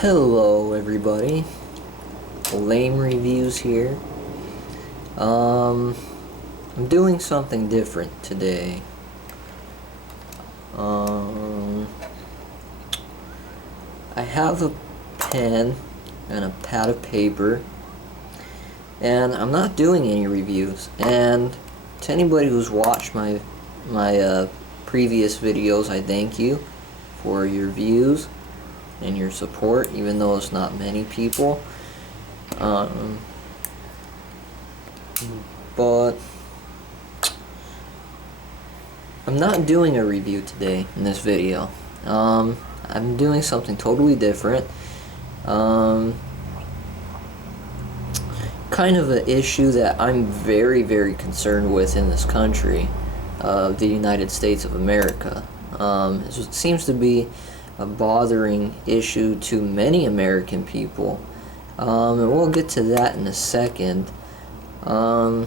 Hello everybody, Lame Reviews here. I'm doing something different today. I have a pen and a pad of paper, and I'm not doing any reviews. And to anybody who's watched my previous videos, I thank you for your views and your support, even though it's not many people. But I'm not doing a review today in this video. I'm doing something totally different. Kind of an issue that I'm very, very concerned with in this country, the United States of America. It seems to be a bothering issue to many American people, and we'll get to that in a second. What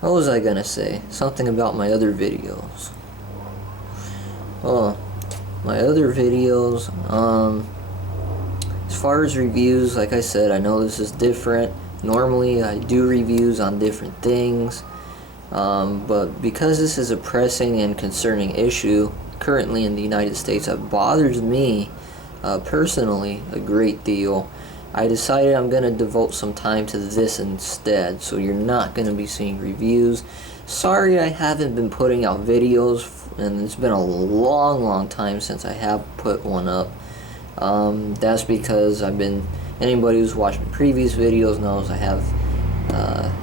was I gonna say? Something about my other videos. Oh, my other videos, as far as reviews, like I said, I know this is different. Normally I do reviews on different things, but because this is a pressing and concerning issue currently in the United States that bothers me personally a great deal, I decided I'm going to devote some time to this instead, so you're not going to be seeing reviews. Sorry I haven't been putting out videos, and it's been a long time since I have put one up. That's because anybody who's watched my previous videos knows I have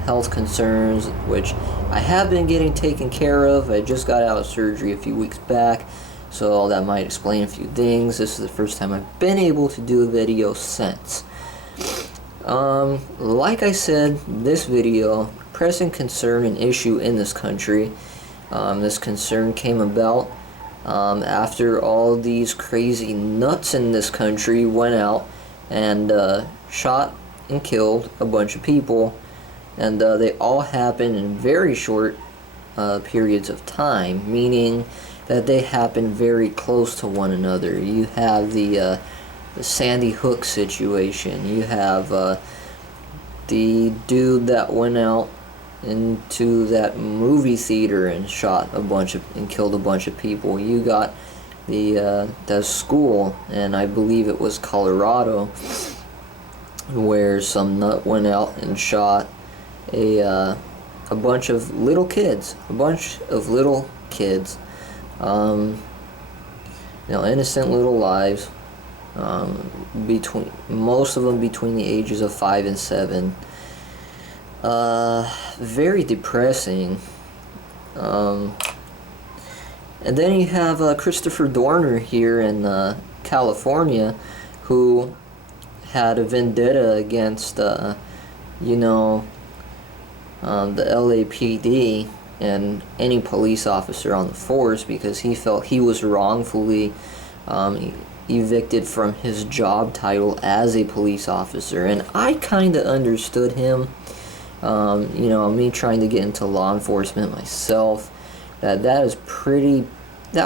health concerns, which I have been getting taken care of. I just got out of surgery a few weeks back, so that might explain a few things. This is the first time I've been able to do a video since. Like I said, this video, pressing concern and issue in this country. This concern came about after all these crazy nuts in this country went out and shot and killed a bunch of people, and they all happened in very short periods of time, meaning that they happened very close to one another. You have the Sandy Hook situation. You have the dude that went out into that movie theater and shot and killed a bunch of people. You got the school, and I believe it was Colorado, where some nut went out and shot a bunch of little kids. Innocent little lives. Most of them between the ages of 5 and 7. Very depressing. And then you have Christopher Dorner here in California, who had a vendetta against the LAPD and any police officer on the force, because he felt he was wrongfully evicted from his job title as a police officer. And I kind of understood him. Me trying to get into law enforcement myself, that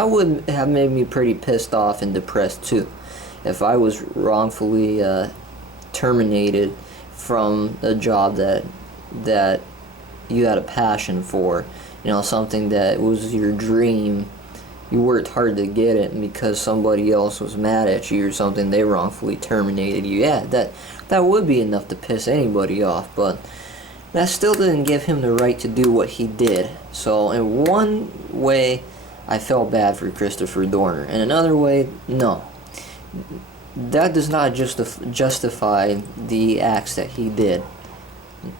would have made me pretty pissed off and depressed too, if I was wrongfully terminated from a job that you had a passion for, something that was your dream. You worked hard to get it, and because somebody else was mad at you or something, they wrongfully terminated you. Yeah, that would be enough to piss anybody off, but that still didn't give him the right to do what he did. So in one way, I felt bad for Christopher Dorner. In another way, no. That does not justify the acts that he did.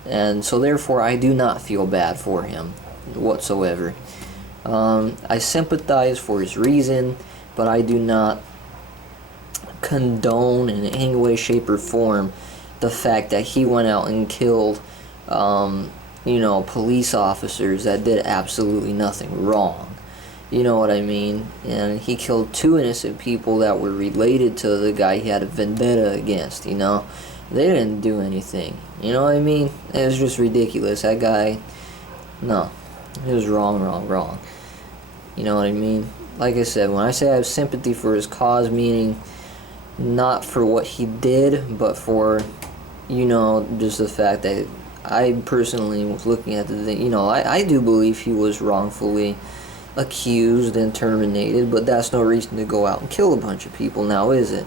And so therefore, I do not feel bad for him whatsoever. I sympathize for his reason, but I do not condone in any way, shape, or form the fact that he went out and killed police officers that did absolutely nothing wrong. You know what I mean? And he killed 2 innocent people that were related to the guy he had a vendetta against, They didn't do anything. You know what I mean? It was just ridiculous. That guy, no. It was wrong. You know what I mean? Like I said, when I say I have sympathy for his cause, meaning not for what he did, but for, just the fact that I personally was looking at the thing. I do believe he was wrongfully accused and terminated, but that's no reason to go out and kill a bunch of people now, is it?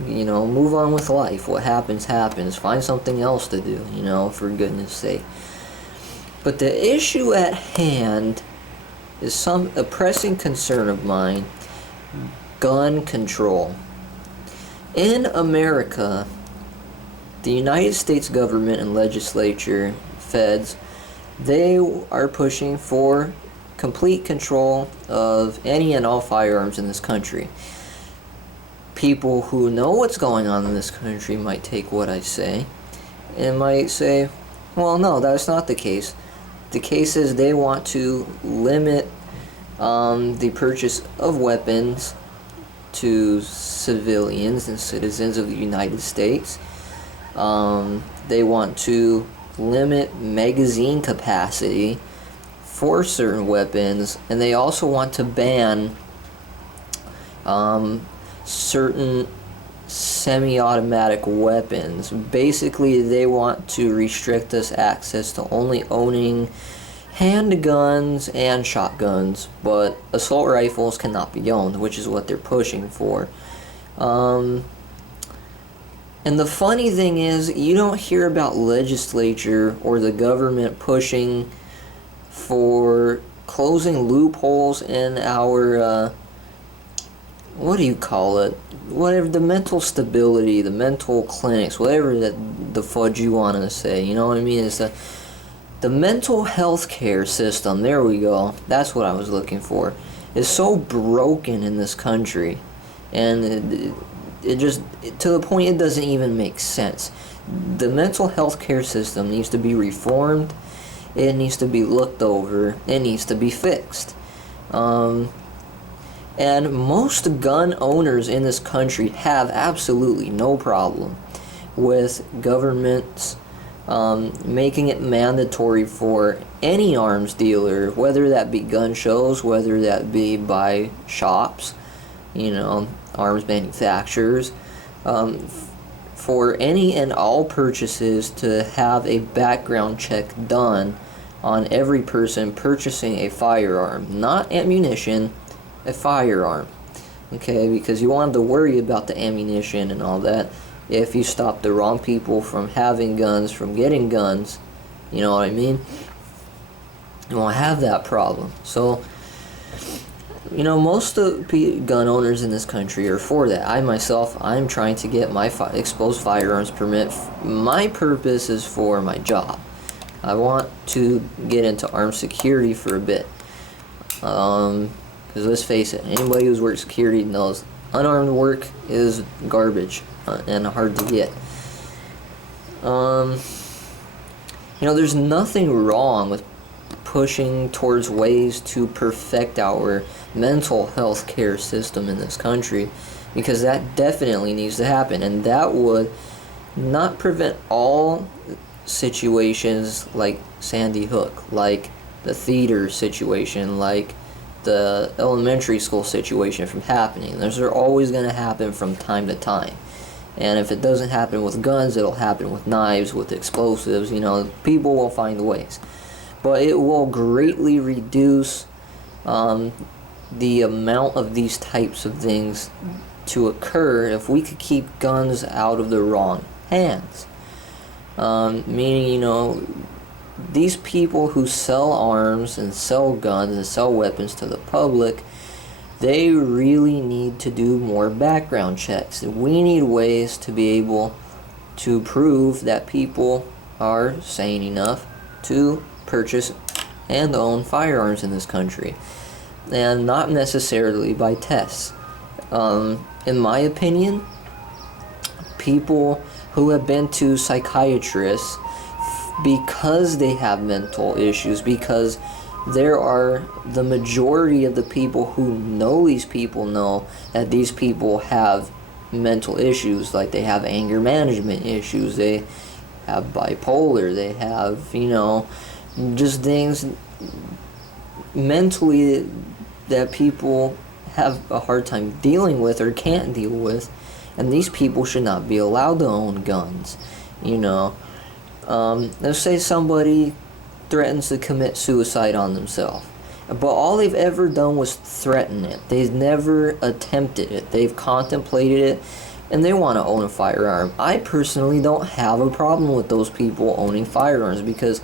Move on with life. What happens, happens. Find something else to do, for goodness sake. But the issue at hand is a pressing concern of mine: gun control. In America, the United States government and legislature, feds, they are pushing for complete control of any and all firearms in this country. People who know what's going on in this country might take what I say and might say, well, no, that's not the case. The case is they want to limit the purchase of weapons to civilians and citizens of the United States. They want to limit magazine capacity for certain weapons, and they also want to ban certain semi-automatic weapons. Basically, they want to restrict us access to only owning handguns and shotguns, but assault rifles cannot be owned, which is what they're pushing for. And the funny thing is, you don't hear about legislature or the government pushing for closing loopholes in our what do you call it? Whatever, the mental stability, the mental clinics, whatever the fudge you want to say, you know what I mean? It's the mental health care system, there we go, that's what I was looking for, is so broken in this country, and it just, to the point it doesn't even make sense. The mental health care system needs to be reformed, it needs to be looked over, it needs to be fixed. And most gun owners in this country have absolutely no problem with governments making it mandatory for any arms dealer, whether that be gun shows, whether that be by shops, arms manufacturers, for any and all purchases to have a background check done on every person purchasing a firearm, not ammunition, a firearm. Okay, because you want to worry about the ammunition and all that. If you stop the wrong people from having guns, from getting guns, you know what I mean? You won't have that problem. So, most of the gun owners in this country are for that. I myself, I'm trying to get my exposed firearms permit. My purpose is for my job. I want to get into armed security for a bit. Because let's face it, anybody who's worked security knows unarmed work is garbage and hard to get. There's nothing wrong with pushing towards ways to perfect our mental health care system in this country, because that definitely needs to happen, and that would not prevent all situations like Sandy Hook, like the theater situation, like the elementary school situation from happening. Those are always going to happen from time to time. And if it doesn't happen with guns, it'll happen with knives, with explosives, people will find ways. But it will greatly reduce the amount of these types of things to occur if we could keep guns out of the wrong hands. Meaning, these people who sell arms and sell guns and sell weapons to the public, they really need to do more background checks. We need ways to be able to prove that people are sane enough to purchase and own firearms in this country, and not necessarily by tests. In my opinion, people who have been to psychiatrists because they have mental issues, because the majority of the people who know these people know that these people have mental issues, like they have anger management issues, they have bipolar, they have, just things mentally that people have a hard time dealing with or can't deal with, and these people should not be allowed to own guns. You know, let's say somebody threatens to commit suicide on themselves, but all they've ever done was threaten it. They've never attempted it. They've contemplated it, and they want to own a firearm. I personally don't have a problem with those people owning firearms, because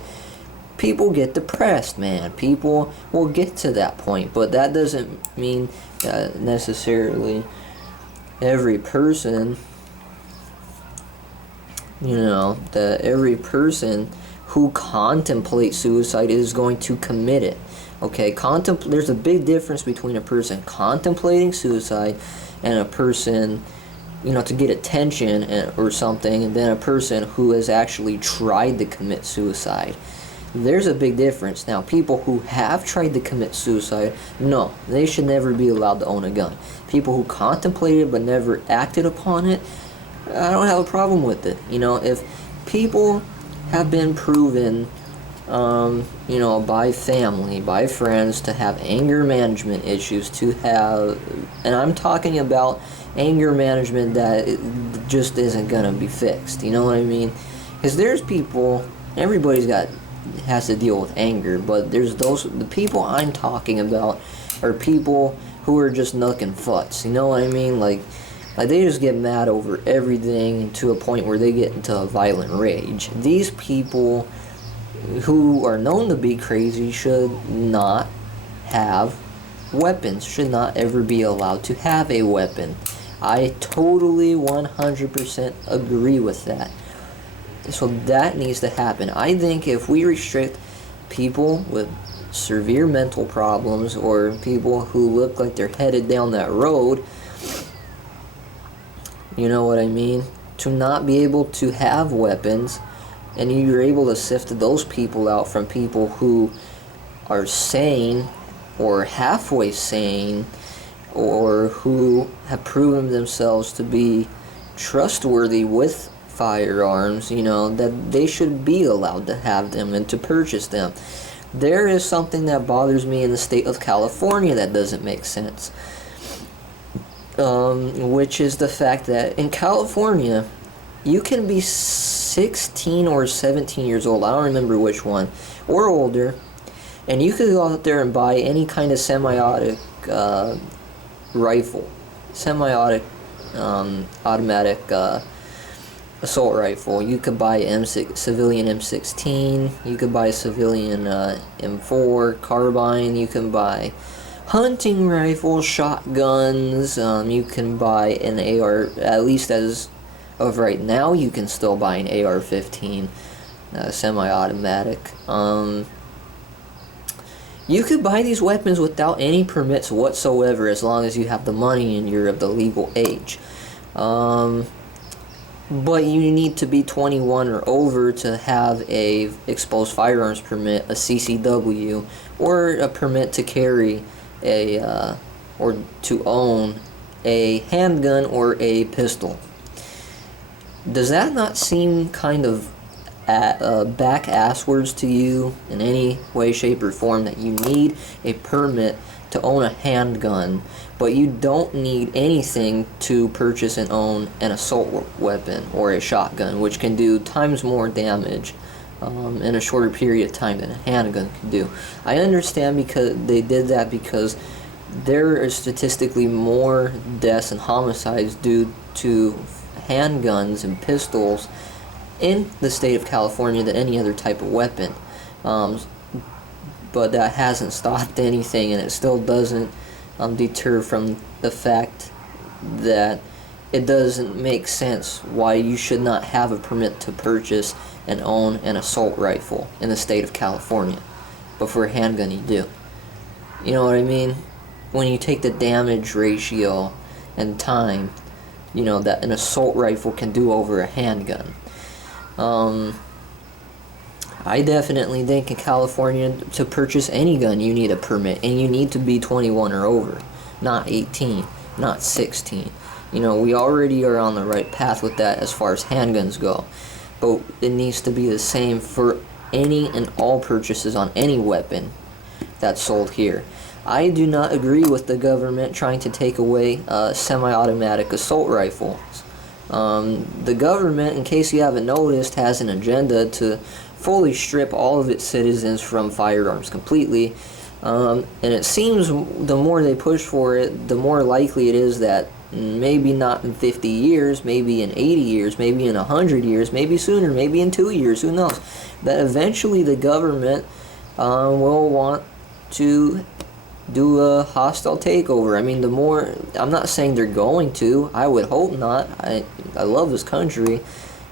people get depressed, man. People will get to that point, but that doesn't mean that necessarily every person, that every person who contemplates suicide is going to commit it. Okay, there's a big difference between a person contemplating suicide and a person, to get attention or something, and then a person who has actually tried to commit suicide. There's a big difference. Now, people who have tried to commit suicide, no, they should never be allowed to own a gun. People who contemplated but never acted upon it, I don't have a problem with it. If people have been proven, by family, by friends, to have anger management issues, and I'm talking about anger management that just isn't gonna be fixed, you know what I mean? Because there's people, has to deal with anger, but the people I'm talking about are people who are just knucking futs, you know what I mean? Like they just get mad over everything to a point where they get into a violent rage. These people who are known to be crazy should not have weapons, should not ever be allowed to have a weapon. I totally 100% agree with that. So that needs to happen. I think if we restrict people with severe mental problems, or people who look like they're headed down that road, you know what I mean, to not be able to have weapons, and you're able to sift those people out from people who are sane or halfway sane, or who have proven themselves to be trustworthy with firearms, that they should be allowed to have them and to purchase them. There is something that bothers me in the state of California that doesn't make sense, which is the fact that in California, you can be 16 or 17 years old, I don't remember which one, or older, and you could go out there and buy any kind of semi-automatic rifle, automatic assault rifle. You could buy civilian M16, you could buy civilian M4 carbine, you can buy hunting rifles, shotguns, you can buy an AR, at least as of right now, you can still buy an AR-15 semi-automatic. You could buy these weapons without any permits whatsoever, as long as you have the money and you're of the legal age. But you need to be 21 or over to have a exposed firearms permit, a CCW, or a permit to carry or to own a handgun or a pistol. Does that not seem kind of back-asswards to you in any way, shape, or form, that you need a permit to own a handgun, but you don't need anything to purchase and own an assault weapon or a shotgun, which can do times more damage in a shorter period of time than a handgun can do? I understand because they did that because there are statistically more deaths and homicides due to handguns and pistols in the state of California than any other type of weapon. But that hasn't stopped anything, and it still doesn't deter from the fact that it doesn't make sense why you should not have a permit to purchase and own an assault rifle in the state of California, but for a handgun you do. You know what I mean? When you take the damage ratio and time, that an assault rifle can do over a handgun. I definitely think in California, to purchase any gun, you need a permit, and you need to be 21 or over, not 18, not 16. We already are on the right path with that as far as handguns go, but it needs to be the same for any and all purchases on any weapon that's sold here. I do not agree with the government trying to take away semi-automatic assault rifles. The government, in case you haven't noticed, has an agenda to fully strip all of its citizens from firearms completely. And it seems the more they push for it, the more likely it is that maybe not in 50 years, maybe in 80 years, maybe in 100 years, maybe sooner, maybe in 2 years, who knows, that eventually the government will want to do a hostile takeover. I mean, I'm not saying they're going to, I would hope not. I love this country,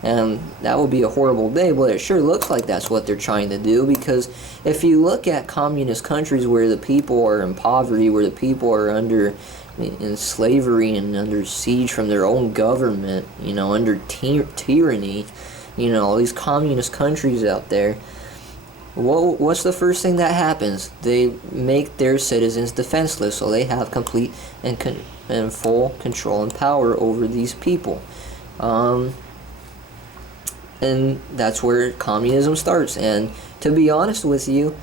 and that would be a horrible day, but it sure looks like that's what they're trying to do, because if you look at communist countries where the people are in poverty, where the people are in slavery and under siege from their own government, under tyranny, all these communist countries out there, what's the first thing that happens? They make their citizens defenseless, so they have complete and full control and power over these people. And that's where communism starts. And to be honest with you,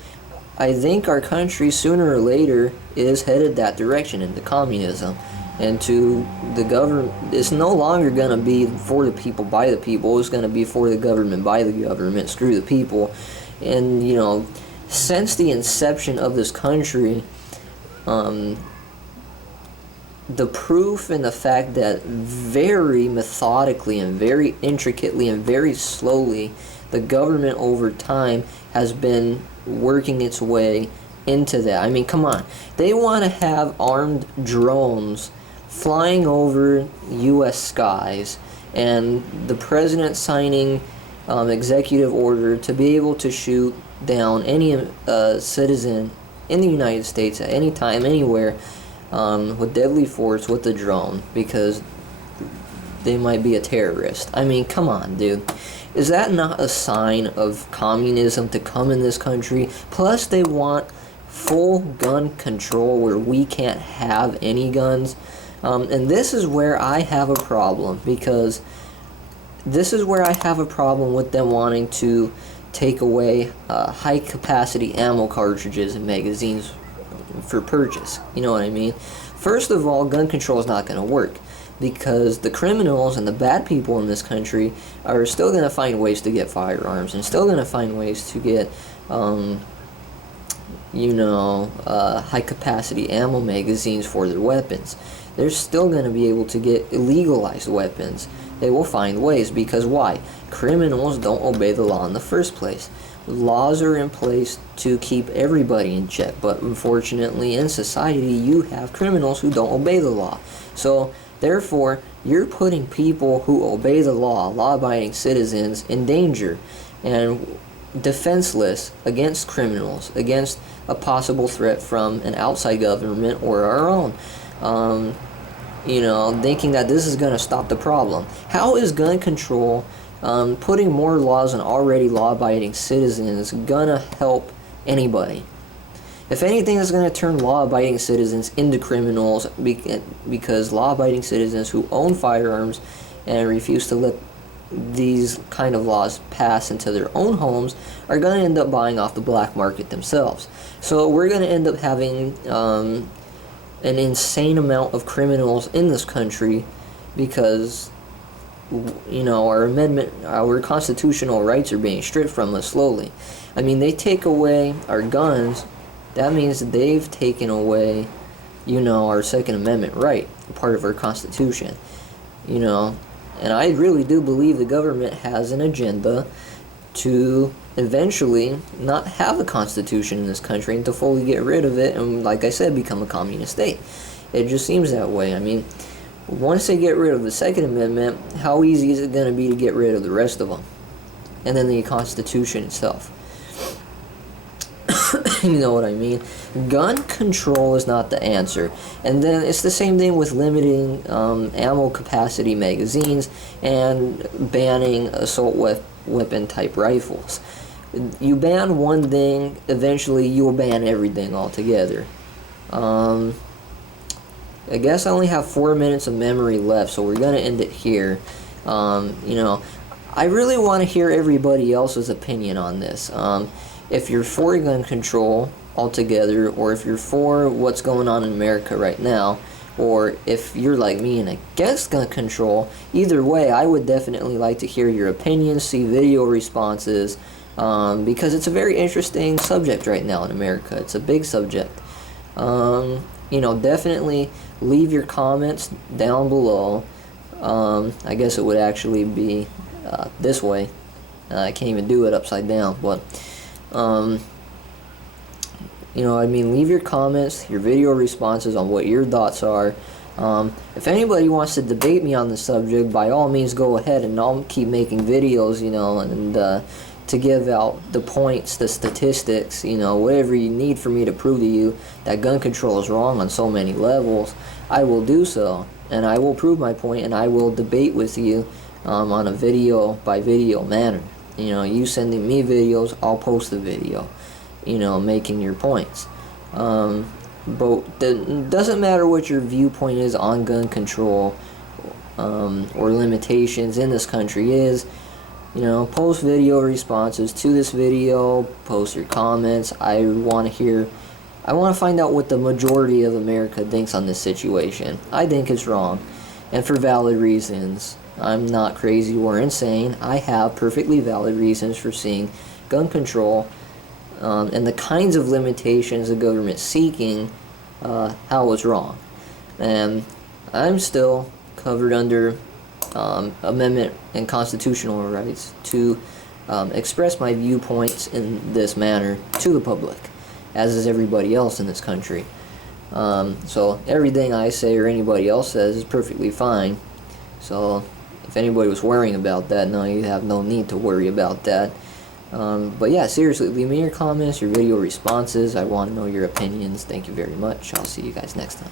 I think our country sooner or later is headed that direction, into communism. And to the government, it's no longer going to be for the people, by the people. It's going to be for the government, by the government. Screw the people. And, since the inception of this country, the proof and the fact that very methodically and very intricately and very slowly, the government over time has been working its way into that. I mean, come on. They want to have armed drones flying over U.S. skies, and the president signing executive order to be able to shoot down any citizen in the United States at any time, anywhere, with deadly force with a drone, because they might be a terrorist. I mean, come on, dude. Is that not a sign of communism to come in this country? Plus, they want full gun control where we can't have any guns. And this is where I have a problem, because this is where I have a problem with them wanting to take away high-capacity ammo cartridges and magazines for purchase. You know what I mean? First of all, gun control is not going to work, because the criminals and the bad people in this country are still going to find ways to get firearms, and still going to find ways to get, high-capacity ammo magazines for their weapons. They're still going to be able to get illegalized weapons. They will find ways, because why? Criminals don't obey the law in the first place. Laws are in place to keep everybody in check, but unfortunately in society you have criminals who don't obey the law. So therefore, you're putting people who obey the law, law-abiding citizens, in danger and defenseless against criminals, against a possible threat from an outside government or our own. Thinking that this is going to stop the problem. How is gun control, putting more laws on already law-abiding citizens, going to help anybody? If anything, it's going to turn law-abiding citizens into criminals, because law-abiding citizens who own firearms and refuse to let these kind of laws pass into their own homes are going to end up buying off the black market themselves. So we're going to end up having an insane amount of criminals in this country, because our constitutional rights are being stripped from us slowly. I mean, they take away our guns, that means they've taken away our Second Amendment right, part of our Constitution. And I really do believe the government has an agenda to eventually not have a constitution in this country and to fully get rid of it and, like I said, become a communist state. It just seems that way. I mean, once they get rid of the Second Amendment, how easy is it going to be to get rid of the rest of them? And then the Constitution itself. You know what I mean? Gun control is not the answer. And then it's the same thing with limiting ammo capacity magazines and banning assault weapon type rifles. You ban one thing, eventually you'll ban everything altogether. I guess I only have 4 minutes of memory left, so we're going to end it here. I really want to hear everybody else's opinion on this. If you're for gun control, altogether, or if you're for what's going on in America right now, or if you're like me and against gun control. Either way, I would definitely like to hear your opinions, see video responses, because it's a very interesting subject right now in America. It's a big subject. You know, definitely leave your comments down below. I guess it would actually be this way. I can't even do it upside down, but you know, I mean, leave your comments, your video responses on what your thoughts are. If anybody wants to debate me on the subject, by all means go ahead, and I'll keep making videos, you know, and to give out the points, the statistics, you know, whatever you need for me to prove to you that gun control is wrong on so many levels, I will do so, and I will prove my point, and I will debate with you on a video by video manner. You know, you sending me videos, I'll post the video, you know, making your points. But it doesn't matter what your viewpoint is on gun control or limitations in this country is. You know, post video responses to this video, post your comments. I want to find out what the majority of America thinks on this situation. I think it's wrong, and for valid reasons. I'm not crazy or insane. I have perfectly valid reasons for seeing gun control and the kinds of limitations the government's seeking, how it's wrong. And I'm still covered under amendment and constitutional rights to express my viewpoints in this manner to the public, as is everybody else in this country. So everything I say or anybody else says is perfectly fine. So if anybody was worrying about that, no, you have no need to worry about that. But yeah, seriously, leave me your comments, your video responses. I want to know your opinions. Thank you very much. I'll see you guys next time.